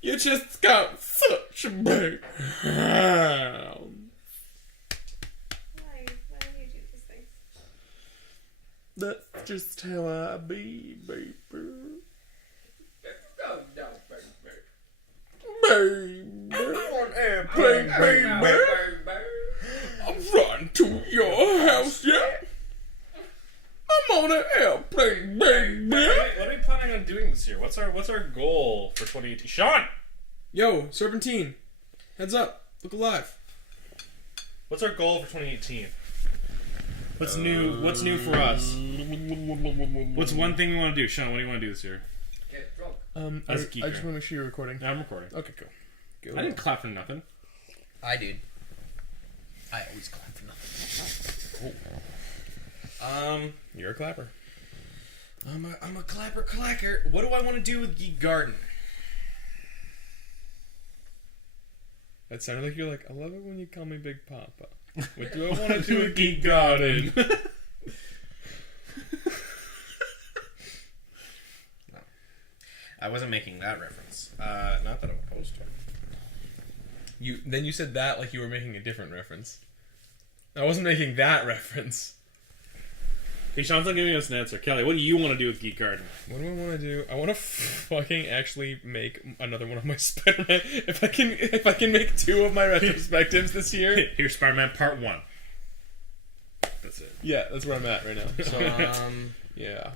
You just got such a big hand. Why? Why do you do these things? That's just how I be, baby. No, baby. Baby. I'm on airplane, baby. I'm riding to your house, yeah? I'm on an airplane, baby. What are we planning on doing this year? What's our goal for 2018? Sean! Yo, Serpentine. Heads up. Look alive. What's our goal for 2018? What's new for us? What's one thing we want to do? Sean, what do you want to do this year? Get drunk. I As a just geeker. want to make sure you're recording. I'm recording. Okay, cool. Go. I didn't clap for nothing. I did. I always clap for nothing. You're a clapper. I'm a clapper clacker. What do I want to do with GeekGarden? That sounded like you're like, I love it when you call me Big Papa. What do I want to do with GeekGarden? No. I wasn't making that reference. Not that I'm opposed to it. Then you said that like you were making a different reference. I wasn't making that reference. Okay, Sean's not giving us an answer. Kelly, what do you want to do with GeekGarden? What do I want to do? I want to fucking actually make another one of my Spider-Man. If I can make 2 of my retrospectives this year. Here's Spider-Man Part 1. That's it. Yeah, that's where I'm at right now. So, yeah.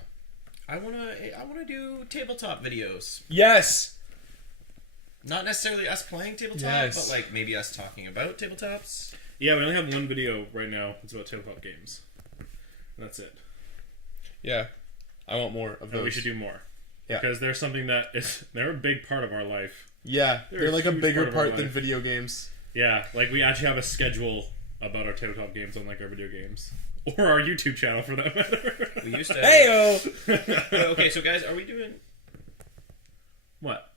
I wanna do tabletop videos. Yes. Not necessarily us playing tabletop, Yes. but like maybe us talking about tabletops. Yeah, we only have one video right now. It's about tabletop games. That's it. Yeah. I want more of And those. we should do more. Yeah. Because they're something they're a big part of our life. Yeah, They're they're a like a huge bigger part of our part than life. video games. Yeah, like we actually have a schedule about our tabletop games on like our video games. Or our YouTube channel for that matter. We used to. Heyo! Okay, so guys, are we doing What?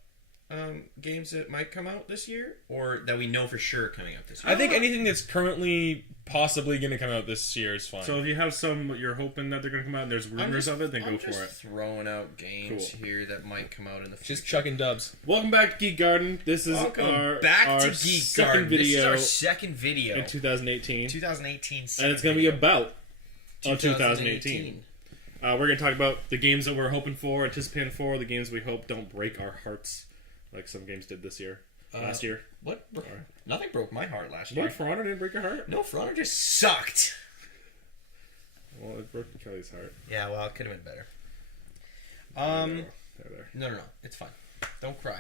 games that might come out this year, or that we know for sure coming out this year? I think anything that's currently possibly going to come out this year is fine. So if you have some you're hoping that they're going to come out and there's rumors of it, then go for it. Throwing out games Cool. here that might come out in the future. just chucking dubs. Welcome back to GeekGarden. This is Welcome our back to second GeekGarden. This is video our second video. in 2018. 2018. And it's going to be video. about 2018. We're going to talk about the games that we're hoping for, anticipating for, the games we hope don't break our hearts, like some games did this year, last year. What? Nothing broke my heart last year. What? For Honor didn't break your heart? No, For Honor just sucked. Well, it broke Kelly's heart. Yeah, well, it could have been better. There. No, it's fine. Don't cry.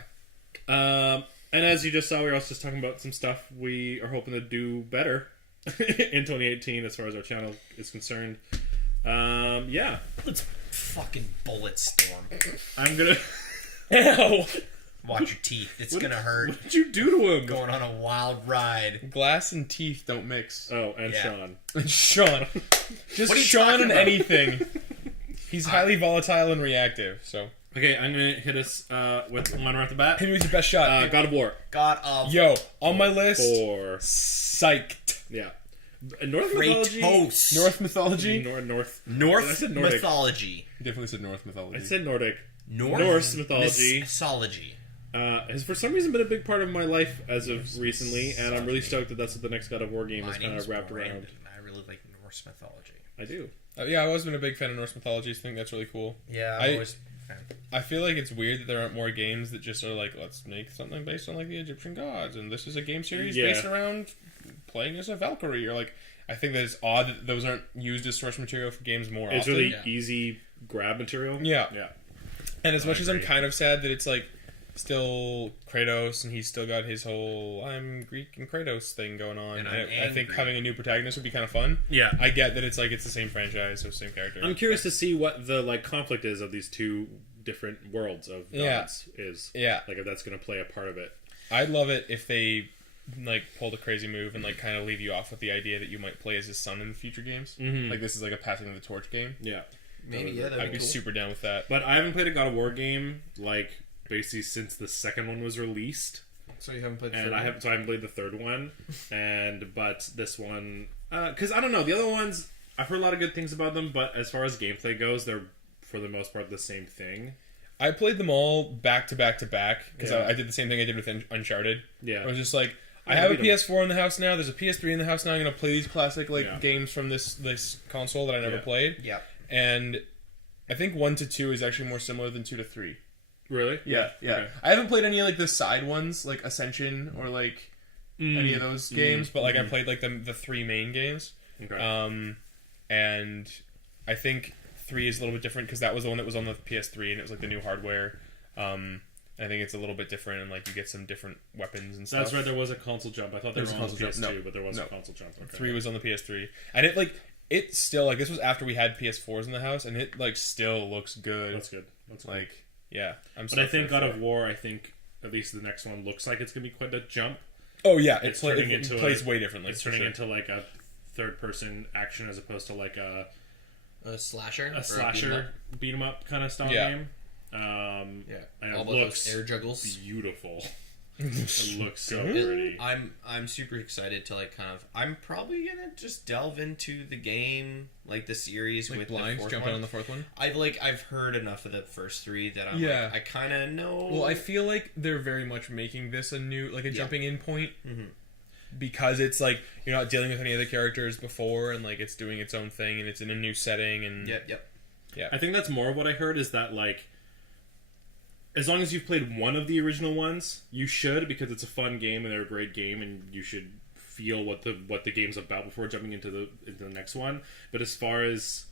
And as you just saw, we were also just talking about some stuff we are hoping to do better in 2018 as far as our channel is concerned. Yeah. Let's fucking bullet storm. I'm gonna... Ow! Watch your teeth. It's gonna hurt. What did you do to him? Going on a wild ride. Glass and teeth don't mix. Oh, and Yeah. Sean. And Sean. Just What are you Sean talking and about? anything. He's highly volatile and reactive, so. Okay, I'm gonna hit us with one right off the bat. Hit me with your best shot. God of War. God of Yo, on my list, 4. psyched. Yeah. North mythology. Kratos. North mythology? North. I North said Nordic. mythology. Definitely said North mythology. I said Nordic. Norse mythology. Mythology. Has for some reason been a big part of my life as of recently, and I'm really stoked that that's what the next God of War game is My kind name's of wrapped Brandon. around. I really like Norse mythology. I do. Yeah, I've always been a big fan of Norse mythology. I think that's really cool. Yeah, I- I'm always a fan. I feel like it's weird that there aren't more games that just are like, let's make something based on like the Egyptian gods, and this is a game series Yeah. based around playing as a Valkyrie. Or like, I think that it's odd that those aren't used as source material for games more It's often. really Yeah. easy grab material. Yeah. Yeah. And as much as I'm agree. kind of sad that it's like still Kratos and he's still got his whole I'm Greek and Kratos thing going on. And And I'm I think angry. having a new protagonist would be kind of fun. Yeah. I get that it's like it's the same franchise, so same character. I'm curious to see what the like conflict is of these two different worlds of Yeah. gods is. Yeah. Like if that's going to play a part of it. I'd love it if they like pulled a crazy move and like kind of leave you off with the idea that you might play as his son in the future games. Mhm. Like this is like a passing of the torch game. Yeah. Maybe, yeah, that'd I'd be cool. super down with that. But I haven't played a God of War game like basically since the second one was released. So you haven't played the And third I one? haven't played the third one, but this one, because I don't know, the other ones I've heard a lot of good things about them, but as far as gameplay goes, they're for the most part the same thing. I played them all back to back to back because Yeah. I did the same thing I did with Uncharted. Yeah. I was just like, I Yeah, have a beat 'em. PS4 in the house now. There's a PS3 in the house now. I'm gonna play these classic Yeah. games from this console that I never Yeah. played. Yeah. And I think 1 to 2 is actually more similar than 2 to 3. Really? Yeah. Okay. I haven't played any like the side ones like Ascension or like any of those games, but like I played like the 3 main games. Okay. And I think 3 is a little bit different because that was the one that was on the PS3 and it was like the new hardware. I think it's a little bit different and like you get some different weapons and stuff. That's right. There was a console jump. I thought there There was was a on the console PS2, jump. No. but there was a No. console jump. Okay. 3 was on the PS3, and it still like this was after we had PS4s in the house, and it like still looks good. That's good. That's good. Like yeah, I'm. But I think God of War. I think at least the next one looks like it's gonna be quite a jump. Oh yeah, It's it turning into plays way differently. It's for turning sure. into like a third-person action as opposed to like a slasher. Or slasher beat 'em up kind of style Yeah. game. Yeah. And All it about looks those air juggles. beautiful. It looks so pretty. I'm super excited to like kind of. I'm probably gonna just delve into the game, like the series Like with blind, the fourth jump one. out on the fourth one. I've heard enough of the first 3 that I'm Yeah. like, I kind of know. Well, I feel like they're very much making this a new like a jumping in point because it's like you're not dealing with any other characters before, and like it's doing its own thing, and it's in a new setting, and Yep. I think that's more of what I heard is that like as long as you've played one of the original ones, you should because it's a fun game and they're a great game and you should feel what the game's about before jumping into the next one. But as far as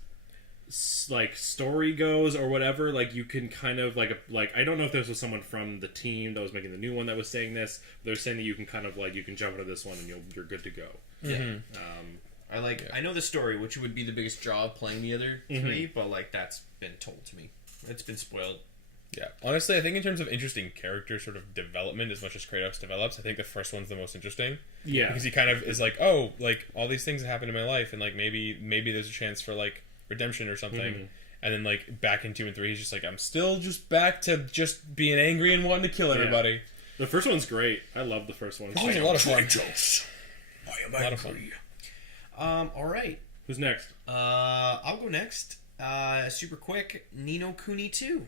like story goes or whatever, like you can kind of like I don't know if this was someone from the team that was making the new one that was saying this. They're saying that you can kind of like you can jump into this one and you're good to go. Yeah. I know the story, which would be the biggest draw of playing the other 3, but like that's been told to me. It's been spoiled. Yeah, honestly, I think in terms of interesting character sort of development, as much as Kratos develops, I think the first one's the most interesting. Yeah, Because he kind of is like, oh, like all these things that happened in my life, and like maybe there's a chance for like redemption or something. And then like back in 2 and 3, he's just like, I'm still just back to just being angry and wanting to kill everybody. the first one's great. I love the first one. It was a lot of fun. I am A lot of fun. All right. Who's next? I'll go next. Super quick. Nino Kuni 2.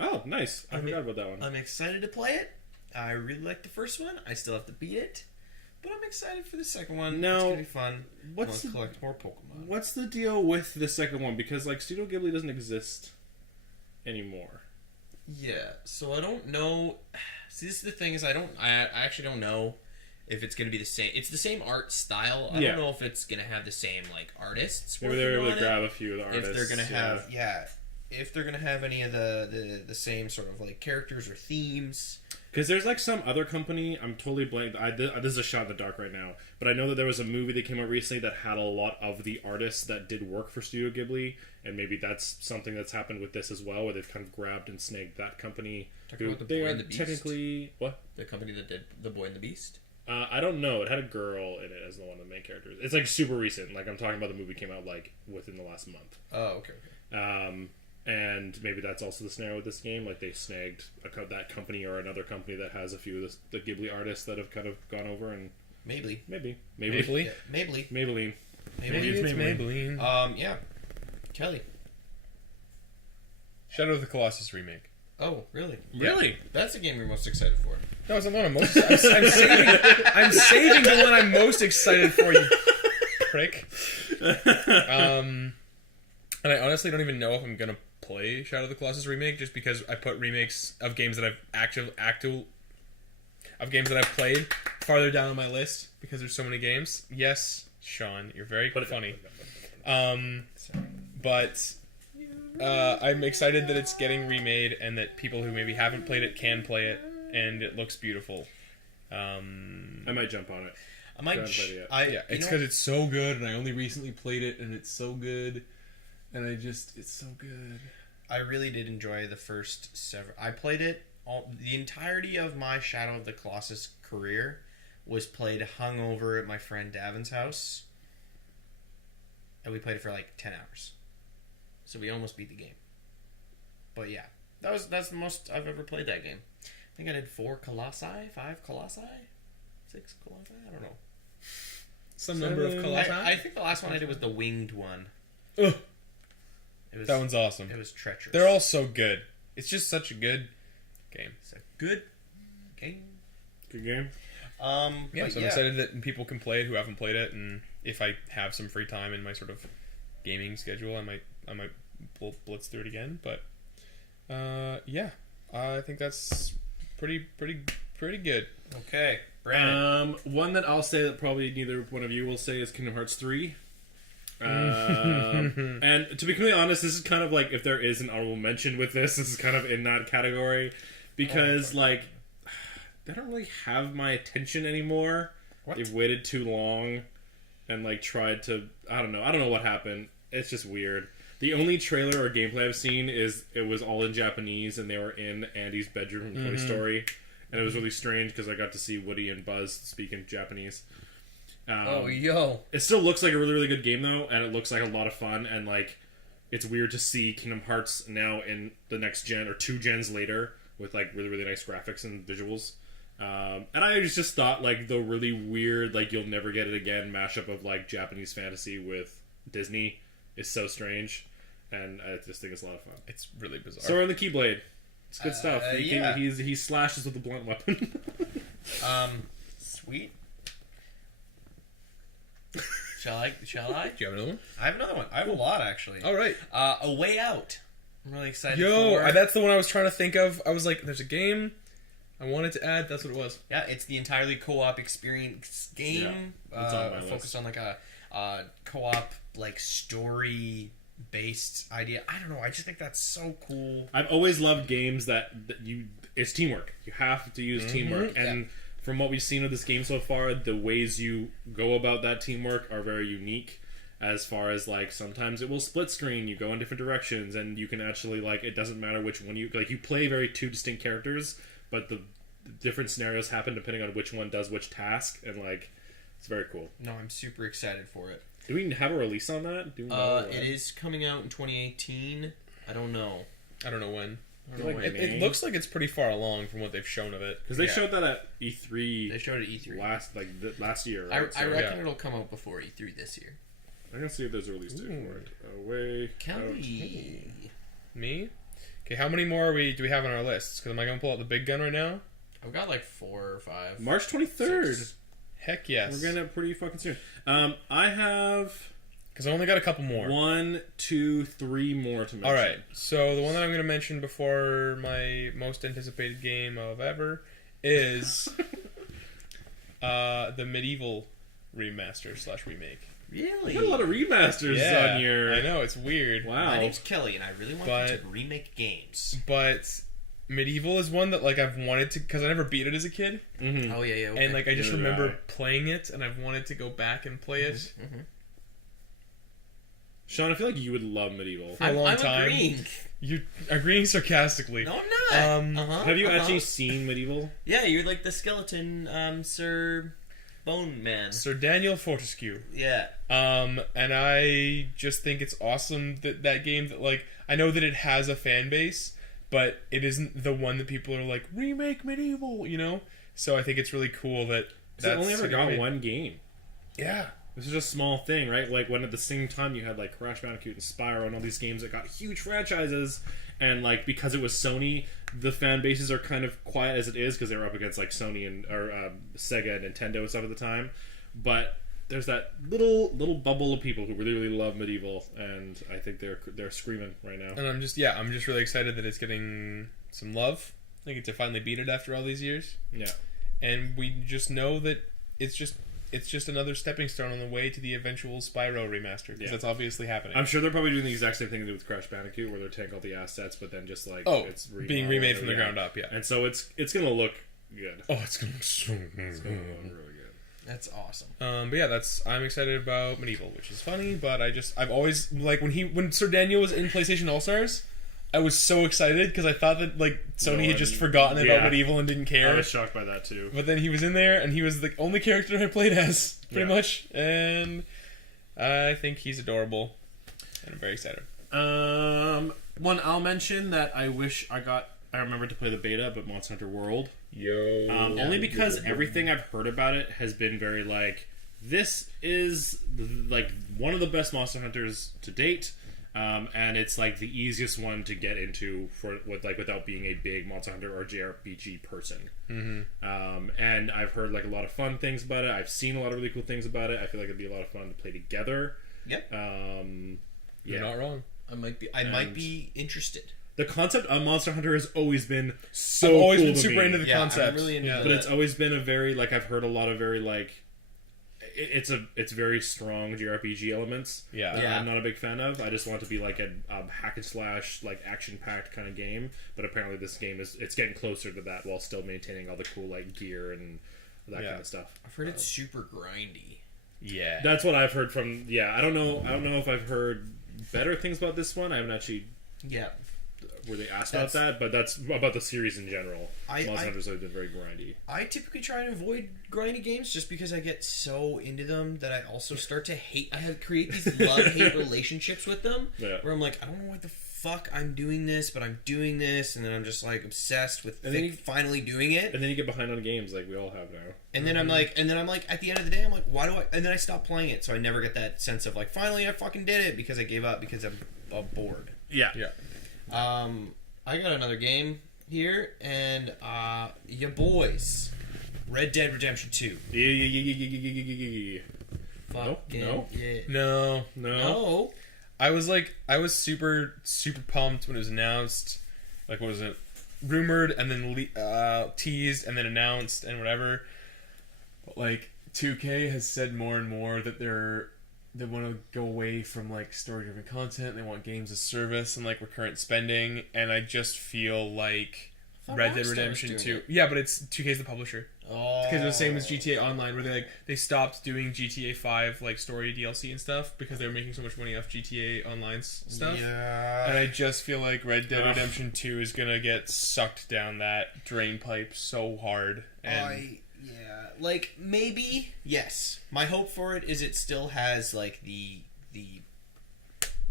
Oh, nice. I forgot about that one. I'm excited to play it. I really like the first one. I still have to beat it, but I'm excited for the second one. Now, it's gonna be fun. what's I'll the- collect more Pokemon. What's the deal with the second one? Because like Studio Ghibli doesn't exist anymore. Yeah, so I don't know. See, this is the thing is I actually don't know if it's gonna be the same. It's the same art style. I Yeah. don't know if it's gonna have the same like artists. Maybe they're able working to on it. grab a few of the artists. If they're gonna have if they're gonna have any of the same sort of like characters or themes. Because there's like some other company, I'm totally blank. This is a shot in the dark right now, but I know that there was a movie that came out recently that had a lot of the artists that did work for Studio Ghibli, and maybe that's something that's happened with this as well, where they've kind of grabbed and snagged that company. Talking about The they Boy are and the Beast? technically what? The company that did The Boy and the Beast. I don't know. It had a girl in it as one of the main characters. It's like super recent. Like I'm talking about the movie came out like within the last month. Oh, okay. And maybe that's also the scenario with this game. Like they snagged that company or another company that has a few of the Ghibli artists that have kind of gone over and Maybe. maybe Maybelline? Yeah, Maybelline. Maybelline. Maybe it's Maybelline. Yeah. Kelly. Shadow of the Colossus remake. Oh, really? Really? That's the game you're most excited for. That was the one I'm most. I'm saving the one I'm most excited for. You prick. And I honestly don't even know if I'm gonna play Shadow of the Colossus remake, just because I put remakes of games that I've of games that I've played farther down on my list because there's so many games. Yes, Sean, you're very funny. But I'm excited that it's getting remade and that people who maybe haven't played it can play it, and it looks beautiful. I might jump on it. I might. Haven't played it Yeah, it's because it's so good, and I only recently played it, and it's so good, and it's so good. I really did enjoy the first several. I played it the entirety of my Shadow of the Colossus career was played hungover at my friend Davin's house, and we played it for like 10 hours. So we almost beat the game. But yeah, that's the most I've ever played that game. I think I did 4 Colossi, 5 Colossi, 6 Colossi. I don't know. Some number of colossi. I think the last one I did was the winged one. Ugh, It was, that one's awesome. It was treacherous. They're all so good. it's just such a good game. It's a good game. Good game. Yeah, so I'm excited that people can play it who haven't played it, and if I have some free time in my sort of gaming schedule, I might blitz through it again. But yeah, I think that's pretty good. Okay, Brandon. One that I'll say that probably neither one of you will say is Kingdom Hearts 3. And to be completely honest, this is kind of like, if there is an honorable mention with this is kind of in that category, because like they don't really have my attention anymore. What? They've waited too long and like tried to, I don't know what happened. It's just weird. The only trailer or gameplay I've seen is it was all in Japanese and they were in Andy's bedroom from Toy Story, and it was really strange because I got to see Woody and Buzz speak in Japanese. It still looks like a really, really good game though, and it looks like a lot of fun, and like it's weird to see Kingdom Hearts now in the next gen or 2 gens later with like really, really nice graphics and visuals. And I just thought like the really weird, like you'll never get it again mashup of like Japanese fantasy with Disney is so strange, and I just think it's a lot of fun. It's really bizarre. So on the Keyblade, it's good stuff. Yeah. He slashes with a blunt weapon. Sweet. Shall I? Do you have another one? I have another one. I have a lot, actually. All right. A Way Out. I'm really excited for. That's the one I was trying to think of. I was like, there's a game I wanted to add. That's what it was. Yeah, it's the entirely co-op experience game. Yeah, it's on my focused list. on like a co-op, like story-based idea. I don't know. I just think that's so cool. I've always loved games that it's teamwork. You have to use teamwork, and from what we've seen of this game so far, the ways you go about that teamwork are very unique. As far as like sometimes it will split screen, you go in different directions, and you can actually like it doesn't matter which one you play very 2 distinct characters, but the different scenarios happen depending on which one does which task, and like it's very cool. No, I'm super excited for it. Do we have a release on that? Do we know It is coming out in 2018. I don't know. I don't know when. May. It looks like it's pretty far along from what they've shown of it. Because they showed that at E3. They showed it at E3 last year. Right? I reckon it'll come out before E3 this year. I'm gonna see if there's a release date for it. Away. Kelly. Me? Okay, how many more do we have on our lists? Because am I gonna pull out the big gun right now? I've got like 4 or 5. March 23rd. 6. Heck yes. We're getting it pretty fucking soon. I have Because I only got a couple more. 1, 2, 3 more to mention. All right. So the one that I'm going to mention before my most anticipated game of ever is the Medieval remaster/remake. Really? You got a lot of remasters on your. I know, it's weird. Wow. My name's Kelly, and I really want you to remake games. But Medieval is one that like I've wanted to, because I never beat it as a kid. Mm-hmm. Oh yeah, okay. And like I just Neither remember did I. playing it, and I've wanted to go back and play it. Mm-hmm. Sean, I feel like you would love Medieval. For a long I'm time. agreeing. You agreeing sarcastically. No, I'm not. Have you actually seen Medieval? Yeah, you're like the skeleton, Sir Bone Man. Sir Daniel Fortescue. Yeah. And I just think it's awesome that game, that like I know that it has a fan base, but it isn't the one that people are like, remake Medieval, you know? So I think it's really cool that They only ever got made. one game. Yeah. This is a small thing, right? Like when at the same time you had like Crash Bandicoot and Spyro and all these games that got huge franchises, and like because it was Sony, the fan bases are kind of quiet as it is because they were up against like Sony and Sega and Nintendo and stuff at the time. But there's that little bubble of people who really love Medieval, and I think they're screaming right now. And I'm just really excited that it's getting some love. I get to finally beat it after all these years. Yeah, and we just know that it's just another stepping stone on the way to the eventual Spyro remaster, because that's obviously happening. I'm sure they're probably doing the exact same thing they do with Crash Bandicoot, where they're taking all the assets, but then just like it's being remade from the ground up. Yeah, and so it's gonna look good. Oh, it's gonna look so good. It's gonna look really good. That's awesome. But yeah, I'm excited about Medieval, which is funny. But I've always like when Sir Daniel was in PlayStation All Stars, I was so excited because I thought that like Sony had just forgotten about Medieval and didn't care. I was shocked by that too. But then he was in there, and he was the only character I played as, pretty much. And I think he's adorable, and I'm very excited. One I'll mention that I wish I remembered to play the beta, but Monster Hunter World. Only because everything I've heard about it has been very like, this is like one of the best Monster Hunters to date. and it's like the easiest one to get into without being a big Monster Hunter or JRPG person. And I've heard like a lot of fun things about it. I've seen a lot of really cool things about it. I feel like it'd be a lot of fun to play together. Yep. You're not wrong. I might be interested. The concept of Monster Hunter has always been so I've always cool been to super me. into the concept. I'm really into Yeah. that. But it's always been a very like I've heard a lot of very like it's very strong JRPG elements. Yeah. that Yeah. I'm not a big fan of. I just want it to be like a hack and slash like action packed kind of game. But apparently this game it's getting closer to that while still maintaining all the cool like gear and that kind of stuff. I've heard it's super grindy. Yeah. That's what I've heard from. Yeah, I don't know if I've heard better things about this one. I haven't actually Yeah. really asked about that, but that's about the series in general. Monster Hunter's always been very grindy. I typically try to avoid grindy games just because I get so into them that I also start to hate. Create these love-hate relationships with them. Yeah. Where I'm like, I don't know why the fuck I'm doing this, but I'm doing this, and then I'm just like obsessed with finally doing it. And then you get behind on games like we all have now. And then I'm like, at the end of the day, I'm like, why do I? And then I stop playing it, so I never get that sense of like, finally I fucking did it because I gave up because I'm bored. Yeah. Yeah. I got another game here, and ya boys, Red Dead Redemption 2. Yeah. Fucking No. yeah. No. No. I was super pumped when it was announced. Like, what was it? Rumored and then teased and then announced and whatever. But like 2K has said more and more that they want to go away from like story-driven content. They want games as service and like recurrent spending. And I just feel like Red Dead Redemption 2. Yeah, but it's 2K's the publisher. Oh. Because it was the same as GTA Online, where they stopped doing GTA 5 like story DLC and stuff because they were making so much money off GTA Online's stuff. Yeah. And I just feel like Red Dead Redemption 2 is gonna get sucked down that drain pipe so hard. And Like maybe yes. My hope for it is it still has like the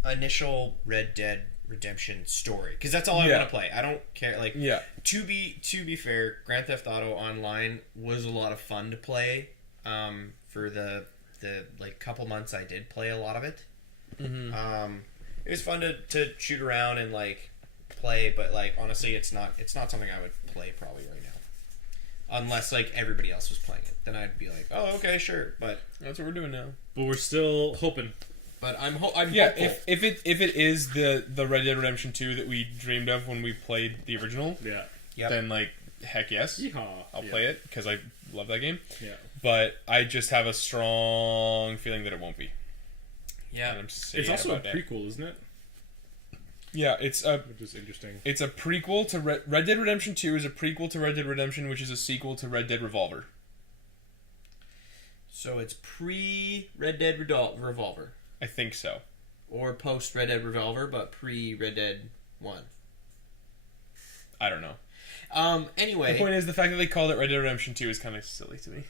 initial Red Dead Redemption story, because that's all I want to play. I don't care. Like to be fair, Grand Theft Auto Online was a lot of fun to play. For the like couple months I did play a lot of it. It was fun to shoot around and like play, but like honestly, it's not something I would play probably right now. Unless like everybody else was playing it, then I'd be like, oh okay, sure. But that's what we're doing now. But we're still hoping. But I'm yeah. hopeful. If it is the Red Dead Redemption 2 that we dreamed of when we played the original, then like heck yes, I'll play it because I love that game. Yeah. But I just have a strong feeling that it won't be. Yeah. And I'm it's also a prequel, isn't it? Yeah, which is interesting. It's a prequel to Red Dead Redemption 2 is a prequel to Red Dead Redemption, which is a sequel to Red Dead Revolver. So it's pre-Red Dead Revolver. I think so. Or post-Red Dead Revolver, but pre-Red Dead 1. I don't know. Anyway. The point is, the fact that they called it Red Dead Redemption 2 is kind of silly to me.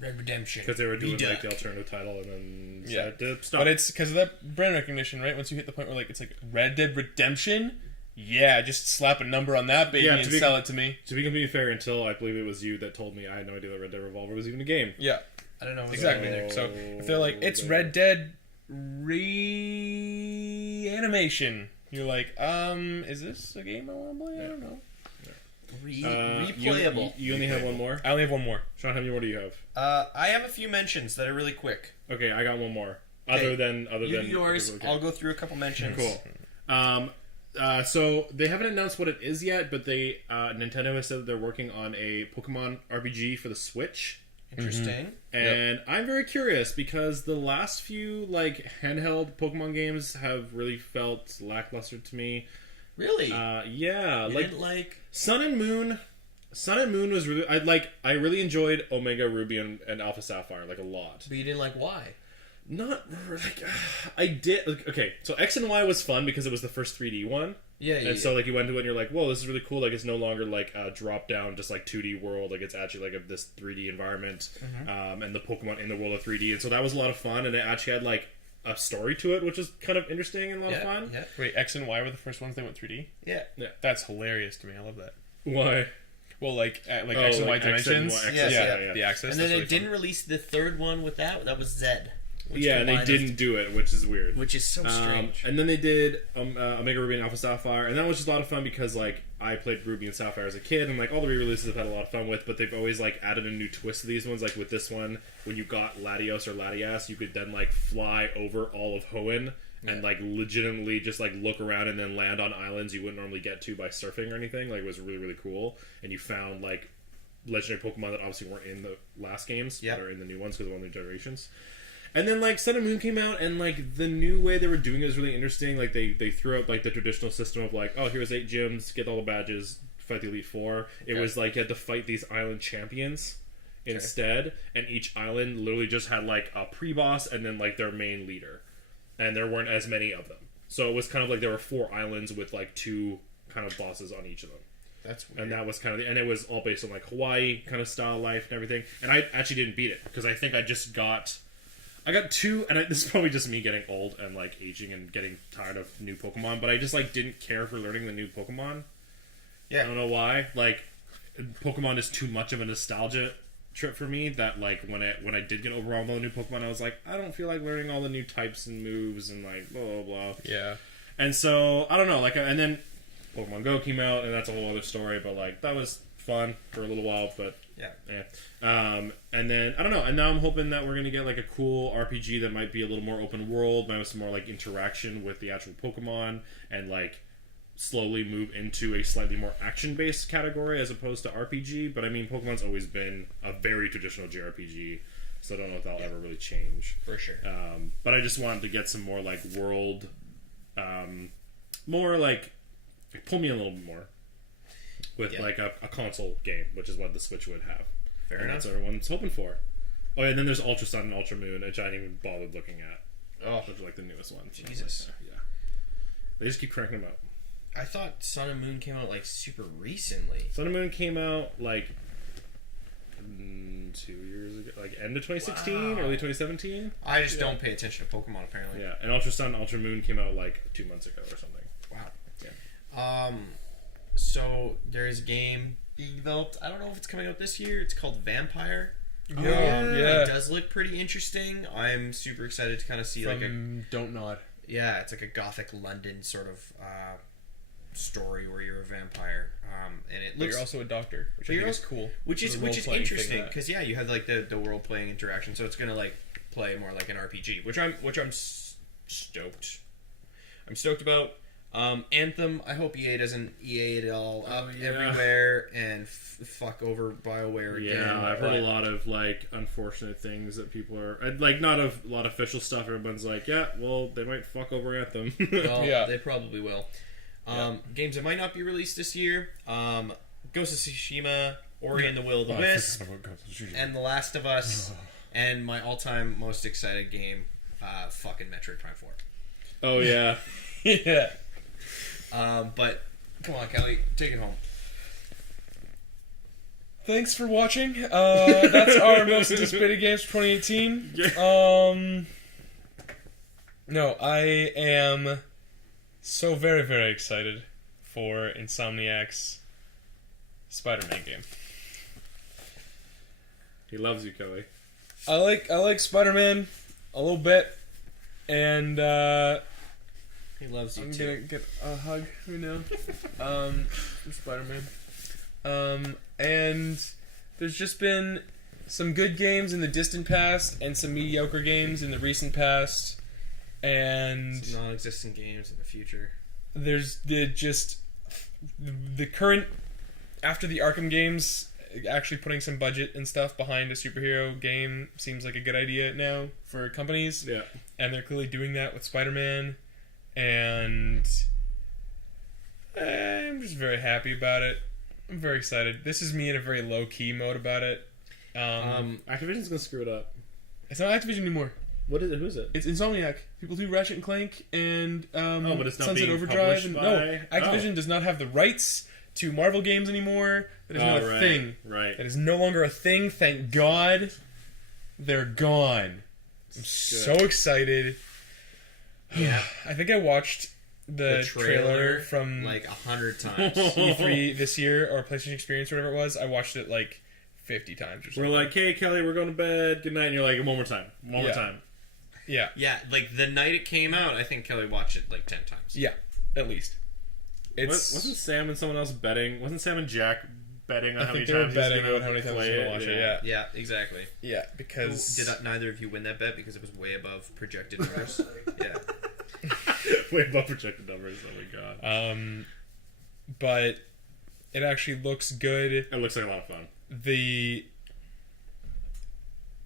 Red Redemption. Because they were doing like the alternative title and then decided to stop. But it's because of that brand recognition, right? Once you hit the point where like it's like Red Dead Redemption, yeah, just slap a number on that baby and sell it to me. To be completely fair, until I believe it was you that told me, I had no idea that Red Dead Revolver was even a game. Yeah. I don't know. Exactly. So if they're like, it's Red Dead Reanimation, you're like, is this a game I want to play? I don't know. Replayable. You only have one more? I only have one more. Sean, how many more do you have? I have a few mentions that are really quick. Okay, I got one more. Okay. Other than you do yours. Okay. I'll go through a couple mentions. Cool. So they haven't announced what it is yet, but Nintendo has said that they're working on a Pokemon RPG for the Switch. Interesting. And I'm very curious because the last few like handheld Pokemon games have really felt lackluster to me. Really? Yeah. You didn't like Sun and Moon. Sun and Moon was really I really enjoyed Omega Ruby and Alpha Sapphire like a lot. But you didn't like why? Not like I did. Okay, so X and Y was fun because it was the first 3D one. Yeah. So like you went to it and you're like, whoa, this is really cool. Like it's no longer like a drop down, just like 2D world. Like it's actually like this 3D environment, and the Pokemon in the world of 3D. And so that was a lot of fun. And it actually had like a story to it, which was kind of interesting and a lot of fun. Yeah. Wait, X and Y were the first ones they went 3D? Yeah. That's hilarious to me. I love that. Why? Well, like X and Y dimensions. Yeah. The Axis. And then it didn't release the third one with that. That was Zed. which Yeah, and they combined didn't do it, which is weird. which is so strange. And then they did Omega Ruby and Alpha Sapphire, and that was just a lot of fun because like I played Ruby and Sapphire as a kid, and like all the re-releases I've had a lot of fun with. But they've always like added a new twist to these ones. Like with this one, when you got Latios or Latias, you could then like fly over all of Hoenn and like legitimately just like look around and then land on islands you wouldn't normally get to by surfing or anything. Like it was really cool, and you found like legendary Pokemon that obviously weren't in the last games, that are in the new ones because of all the new generations. And then like Sun and Moon came out, and like the new way they were doing it was really interesting. Like they threw out like the traditional system of like, oh, here's 8 gyms, get all the badges, fight the Elite Four. It was like you had to fight these island champions instead, and each island literally just had like a pre-boss and then like their main leader, and there weren't as many of them. So it was kind of like there were 4 islands with like 2 kind of bosses on each of them. That's weird. And that was kind of, and it was all based on like Hawaii kind of style life and everything. And I actually didn't beat it because I think I got 2, and this is probably just me getting old and like aging and getting tired of new Pokemon. But I just like didn't care for learning the new Pokemon. Yeah, I don't know why. Like, Pokemon is too much of a nostalgia trip for me. That like when I did get overwhelmed with the new Pokemon, I was like, I don't feel like learning all the new types and moves and like blah blah blah. Yeah. And so I don't know. Like, and then Pokemon Go came out, and that's a whole other story. But like that was fun for a little while, but yeah. And then I don't know. And now I'm hoping that we're gonna get like a cool RPG that might be a little more open world, might have some more like interaction with the actual Pokemon, and like slowly move into a slightly more action-based category as opposed to RPG. But I mean, Pokemon's always been a very traditional JRPG, so I don't know if that'll ever really change for sure. But I just wanted to get some more like world, more like pull me a little bit more with like a console game, which is what the Switch would have. Fair enough. That's what everyone's hoping for. Oh, yeah, and then there's Ultra Sun and Ultra Moon, which I didn't even bother looking at. Oh, which are like the newest ones. Jesus. Yeah. They just keep cranking them out. I thought Sun and Moon came out like super recently. Sun and Moon came out like 2 years ago, like end of 2016, early 2017. I just don't pay attention to Pokemon apparently. Yeah, and Ultra Sun, Ultra Moon came out like 2 months ago or something. Wow. Yeah. So there's a game being developed. I don't know if it's coming out this year. It's called Vampire. Yeah. It does look pretty interesting. I'm super excited to kind of see like a Don't Nod. Yeah, it's like a gothic London sort of story where you're a vampire, and it looks. But you're also a doctor, which I think is cool. Which is interesting because you have like the role playing interaction, so it's gonna like play more like an RPG, which I'm stoked. I'm stoked about. Anthem. I hope EA doesn't EA it all up everywhere and fuck over BioWare again. Yeah, I've heard a lot of like unfortunate things that people are like, not a lot of official stuff. Everyone's like, yeah, well, they might fuck over Anthem. Well, they probably will. Games that might not be released this year: Ghost of Tsushima, Ori and the Will of the Wisp, and The Last of Us, and my all-time most excited game, fucking Metroid Prime 4. Oh yeah, yeah. But come on, Kelly, take it home. Thanks for watching. That's our most anticipated games for 2018. Yeah. No, I am so very, very excited for Insomniac's Spider-Man game. He loves you, Kelly. I like Spider-Man a little bit, and he loves you I'm too. gonna get a hug right now from Spider-Man. And there's just been some good games in the distant past and some mediocre games in the recent past, and some non-existent games in the future. There's the current, after the Arkham games, actually putting some budget and stuff behind a superhero game seems like a good idea now for companies. Yeah, and they're clearly doing that with Spider-Man. And I'm just very happy about it. I'm very excited. This is me in a very low-key mode about it. Activision's gonna screw it up. It's not Activision anymore. What is it? Who's it? It's Insomniac. People do Ratchet and Clank and but it's not Sunset being Overdrive. And, published no, by... Activision does not have the rights to Marvel games anymore. That is not a thing. Right. That is no longer a thing. Thank God. They're gone. I'm so excited. Yeah. I think I watched the trailer from like 100 times. E3 this year, or PlayStation Experience, or whatever it was. I watched it like 50 times or something. We're like, hey, Kelly, we're going to bed. Good night. And you're like, one more time. One more time. Yeah. Yeah, like the night it came out, I think Kelly watched it like 10 times. Yeah, at least. Wasn't Sam and someone else betting? Wasn't Sam and Jack betting on I how think many they were times betting he's gonna on how many times play he's gonna watch it. Yeah. Yeah, exactly. Yeah, because Did neither of you win that bet because it was way above projected numbers? Yeah. way above projected numbers. Oh my god. But it actually looks good. It looks like a lot of fun. The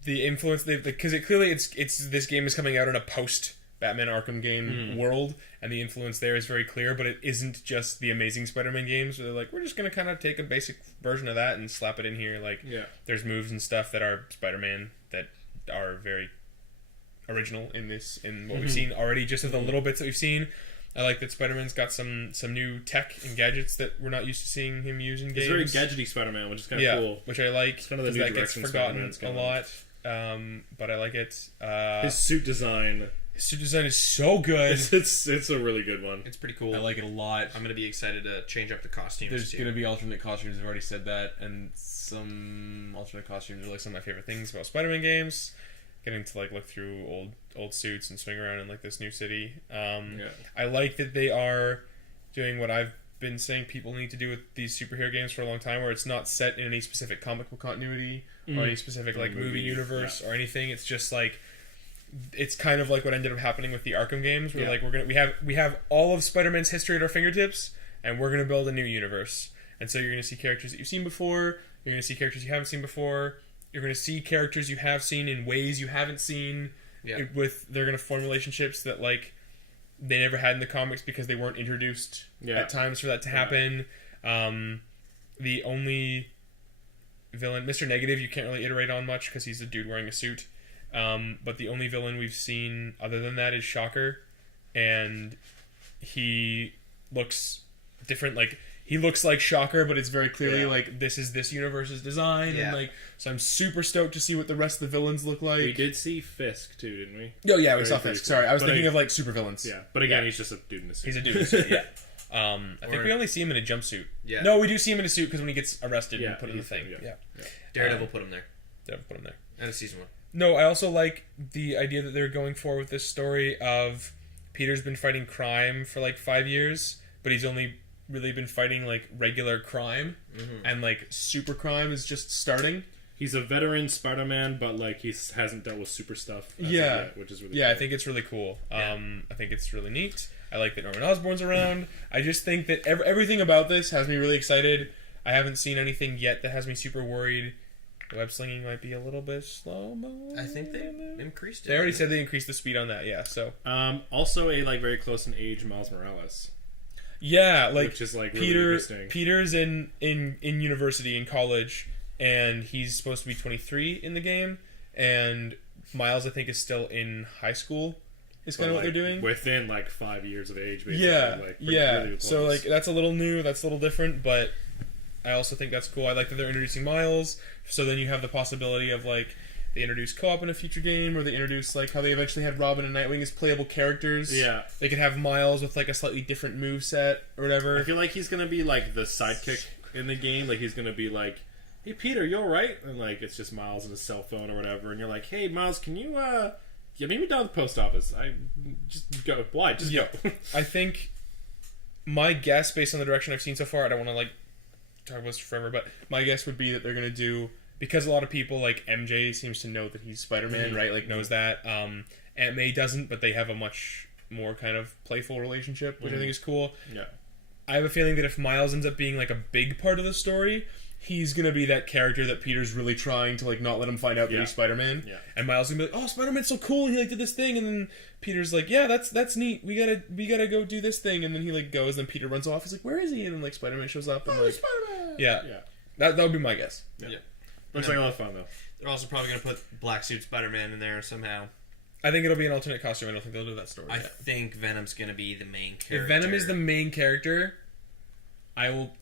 influence because it clearly it's this game is coming out in a post Batman Arkham game world, and the influence there is very clear, but it isn't just the Amazing Spider-Man games where they're like, we're just gonna kind of take a basic version of that and slap it in here. Like, there's moves and stuff that are Spider-Man that are very original in what we've seen already, just of the little bits that we've seen. I like that Spider-Man's got some new tech and gadgets that we're not used to seeing him use in games. It's very gadgety Spider-Man, which is kind of cool. Which I like. It's kind of the new that gets direction forgotten Spider-Man's a lot. But I like it. His suit design. His suit design is so good. It's a really good one. It's pretty cool. I like it a lot. I'm gonna be excited to change up the costumes. There's gonna be alternate costumes. I've already said that, and some alternate costumes are like some of my favorite things about Spider-Man games. Getting to like look through old suits and swing around in like this new city. I like that they are doing what I've been saying people need to do with these superhero games for a long time, where it's not set in any specific comic book continuity or any specific like movie universe or anything. It's just like it's kind of like what ended up happening with the Arkham games, where like we have all of Spider-Man's history at our fingertips, and we're gonna build a new universe. And so you're gonna see characters that you've seen before. You're gonna see characters you haven't seen before. You're going to see characters you have seen in ways you haven't seen. Yeah. They're going to form relationships that like they never had in the comics because they weren't introduced at times for that to happen. The only villain, Mr. Negative, you can't really iterate on much because he's a dude wearing a suit. But the only villain we've seen other than that is Shocker, and he looks different. Like, he looks like Shocker, but it's very clearly like this is this universe's design, and like so I'm super stoked to see what the rest of the villains look like. We did see Fisk too, didn't we? Oh yeah, we saw Fisk. Sorry, I was thinking of like super villains. Yeah, but again, he's just a dude in a suit. He's a dude in a suit. Yeah. I think we only see him in a jumpsuit. Yeah. No, we do see him in a suit because when he gets arrested and put in the thing. Yeah. Daredevil put him there. Daredevil put him there. And a season 1. No, I also like the idea that they're going for with this story of Peter's been fighting crime for like 5 years, but he's only really been fighting like regular crime, and like super crime is just starting. He's a veteran Spider-Man, but like he hasn't dealt with super stuff yet, which is really cool. I think it's really cool. I think it's really neat. I like that Norman Osborn's around. I just think that everything about this has me really excited. I haven't seen anything yet that has me super worried. The web slinging might be a little bit slow. I think they increased it. They already said they increased the speed on that. Yeah. So also a like very close in age Miles Morales. Yeah, like which is like really interesting. Peter's in university in college, and he's supposed to be 23 in the game, and Miles I think is still in high school. Is kind of what they're doing within like 5 years of age. Basically. Yeah, like, really so like that's a little new, that's a little different, but I also think that's cool. I like that they're introducing Miles, so then you have the possibility of like they introduce co-op in a future game, or they introduce like how they eventually had Robin and Nightwing as playable characters. Yeah. They could have Miles with like a slightly different moveset or whatever. I feel like he's gonna be like the sidekick in the game. Like he's gonna be like, "Hey Peter, you alright?" And like it's just Miles and his cell phone or whatever, and you're like, "Hey Miles, can you meet me down at the post office? I just go. Why? Just go." I think my guess, based on the direction I've seen so far, I don't want to like talk about this forever, but my guess would be that they're gonna do, because a lot of people like MJ seems to know that he's Spider-Man, right? Like knows that. Aunt May doesn't, but they have a much more kind of playful relationship, which I think is cool. Yeah. I have a feeling that if Miles ends up being like a big part of the story, he's gonna be that character that Peter's really trying to like not let him find out that he's Spider-Man. Yeah. And Miles is gonna be like, "Oh, Spider-Man's so cool, and he like did this thing," and then Peter's like, "Yeah, that's neat. We gotta go do this thing," and then he like goes, and Peter runs off. He's like, "Where is he?" And then like Spider-Man shows up, and like, Spider-Man! Yeah. That would be my guess. Yeah. Looks like a lot of fun though. They're also probably gonna put Black Suit Spider-Man in there somehow. I think it'll be an alternate costume. I don't think they'll do that story. I think Venom's gonna be the main character. If Venom is the main character, I will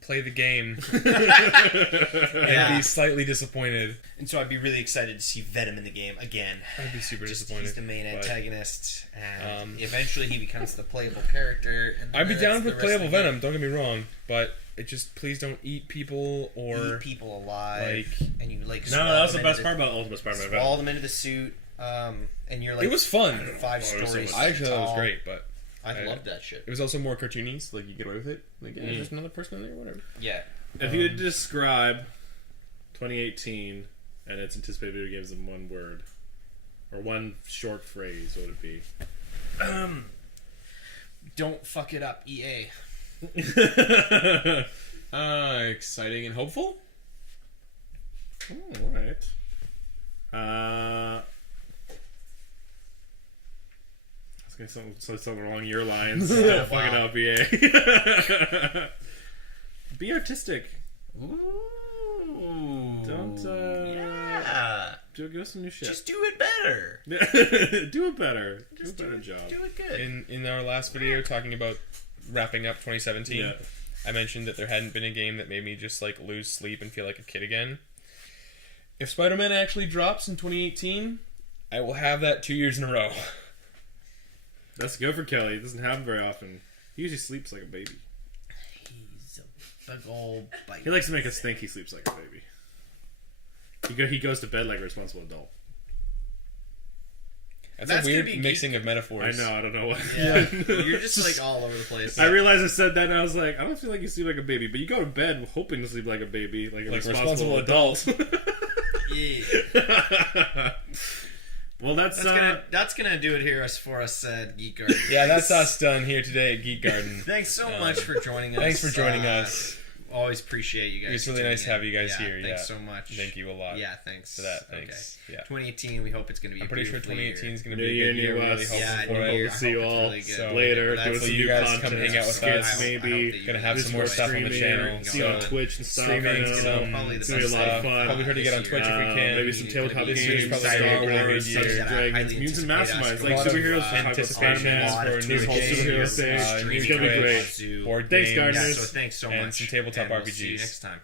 play the game and be slightly disappointed. And so I'd be really excited to see Venom in the game again. I'd be super disappointed. He's the main antagonist, and eventually he becomes the playable character. And I'd be down with playable Venom. Don't get me wrong, but it just please don't eat people or eat people alive. And you like no, that's the best part about Ultimate Spider-Man. Swallow them into the suit. And you're like, It was fun. 5 Oh, it was so stories. much I actually thought it was tall. great, but I loved that shit. it was also more cartoony, so like you get away with it. Like, yeah, there's another person in there, whatever. Yeah. If you had to describe 2018 and its anticipated video games in one word or one short phrase, what would it be? Don't fuck it up, EA. Exciting and hopeful. Oh, all right. I was gonna say something along your lines. Don't fuck it up, EA. Be artistic. Ooh. Don't Yeah. give us some new shit. Just do it better. Do it better. Just do a better job. Do it good. In our last video talking about wrapping up 2017, Yeah. I mentioned that there hadn't been a game that made me just like lose sleep and feel like a kid again. If Spider-Man actually drops in 2018, I will have that 2 years in a row. That's good for Kelly. It doesn't happen very often. He usually sleeps like a baby. He's a big old bite. He likes to make us think he sleeps like a baby. He goes to bed like a responsible adult. That's That's a gonna weird be mixing of metaphors. I know. I don't know what. Yeah. You're just like all over the place. I realized I said that, and I was like, I don't feel like you sleep like a baby, but you go to bed hoping to sleep like a baby, like a responsible adult. Yeah. Well, that's That's gonna do it here for us at GeekGarden. Yeah, that's us done here today at GeekGarden. Thanks so much for joining us. Thanks for joining us. Always appreciate you guys. It's really tuning nice to have in. you guys here. Thanks Yeah. so much. Thank you a lot. Yeah, thanks for that. Thanks. Okay. Yeah. 2018. We hope it's gonna be. I'm a pretty sure beautiful 2018 is going to New be a year, good year. new Really us. hopeful Yeah, for new it. year. We'll see you I hope it's all really good. So, later. That's Doing so some you new guys content, come hang out with skits, us. maybe. Gonna have Do some more stuff on the channel. See you on So, Twitch and stuff. streaming I know. some Probably the It's gonna be a best lot of thing. fun. Probably try to get on Twitch if we can. Maybe some tabletop This year's games, probably Star gonna be a really Wars, good Dungeons year. and Dragons, Highly mutants and masterminds, anticipated. like A lot of superheroes. type of anticipation Spider-Man, for this new whole superhero games, thing. streaming It's gonna be Twitch, great. board Thanks, games, Gardeners. Yeah, so thanks so much. and some tabletop And we'll see you RPGs. next time.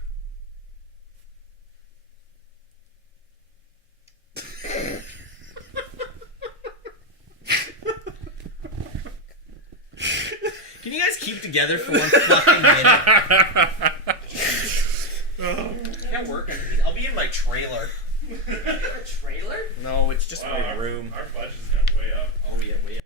Can you guys keep together for one fucking minute? Can't work under these. I'll be in my trailer. A trailer? No, it's just my room. Our budget's gone way up. Oh yeah, way up.